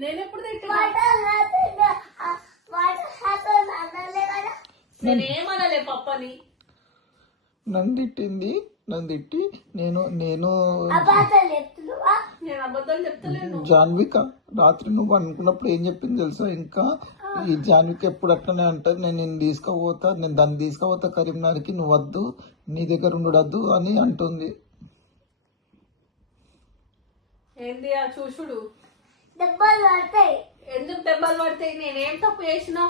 నేను ఎప్పుడు నేనేమనలే పప్పని. నన్ను తిట్టింది, నన్ను తిట్టి నేను నేను అబద్ధాలు చెప్తలేను. జాన్విక రాత్రి నువ్వు అనుకున్నప్పుడు ఏం చెప్పింది తెలుసా? ఇంకా ఈ జాన్విక ఎప్పుడు అట్లనే అంటది, నేను దాన్ని తీసుకుపోతా కరీంనగర్కి, నువ్వు వద్దు, నీ దగ్గర ఉండొద్దు అని అంటుంది. ఏంది ఆ చూసుడు? దెబ్బలు పడతాయి. ఎందుకు దెబ్బలు పడతాయి? నేనేం తప్పు చేసినా?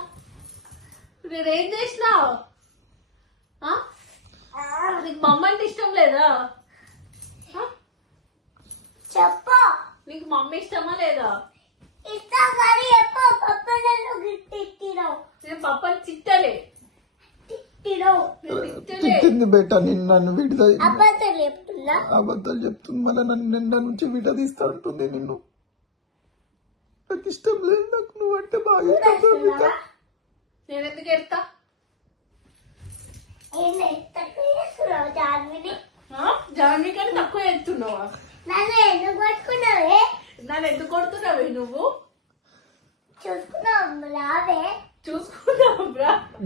నేనేం చేసినా? నీకు మమ్మ అంటే ఇష్టం లేదా? చెప్పు, నీకు మమ్మీ ఇష్టమా లేదా? ఇష్టం కానీ చెప్పు. పప్పనను తిట్టినావు. నేను పప్పని తిట్టలే. తిట్టింది బేట, నన్ను విడుదల అబద్ధాలు చెప్తున్నా. అబద్ధాలు చెప్తుంది, మళ్ళీ నన్ను నిండా నుంచి విడదీస్తా ఉంటుంది. నిన్ను నాకు ఇష్టం లేదు, నాకు నువ్వు అంటే బాగా ఇష్టం జాన్విక. నేను ఎందుకు ఎడతా? జాన్వికని తక్కువ ఎత్తున్నావా? నన్ను ఎందుకు పట్టుకున్నావే? నన్ను ఎందుకు కొడుతున్నావే నువ్వు? చూసుకున్నావు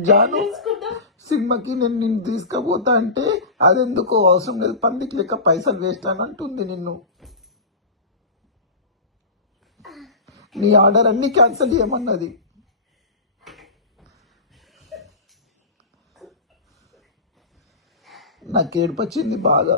జాను సినిమాకి నేను నిన్ను తీసుకుపోతా అంటే అదెందుకో అవసరం లేదు, పందికి లెక్క పైసలు వేస్ట్ అని అంటుంది నిన్ను. నీ ఆర్డర్ అన్ని క్యాన్సిల్ చేయమన్నది. నాకు ఏడుపొచ్చింది బాగా.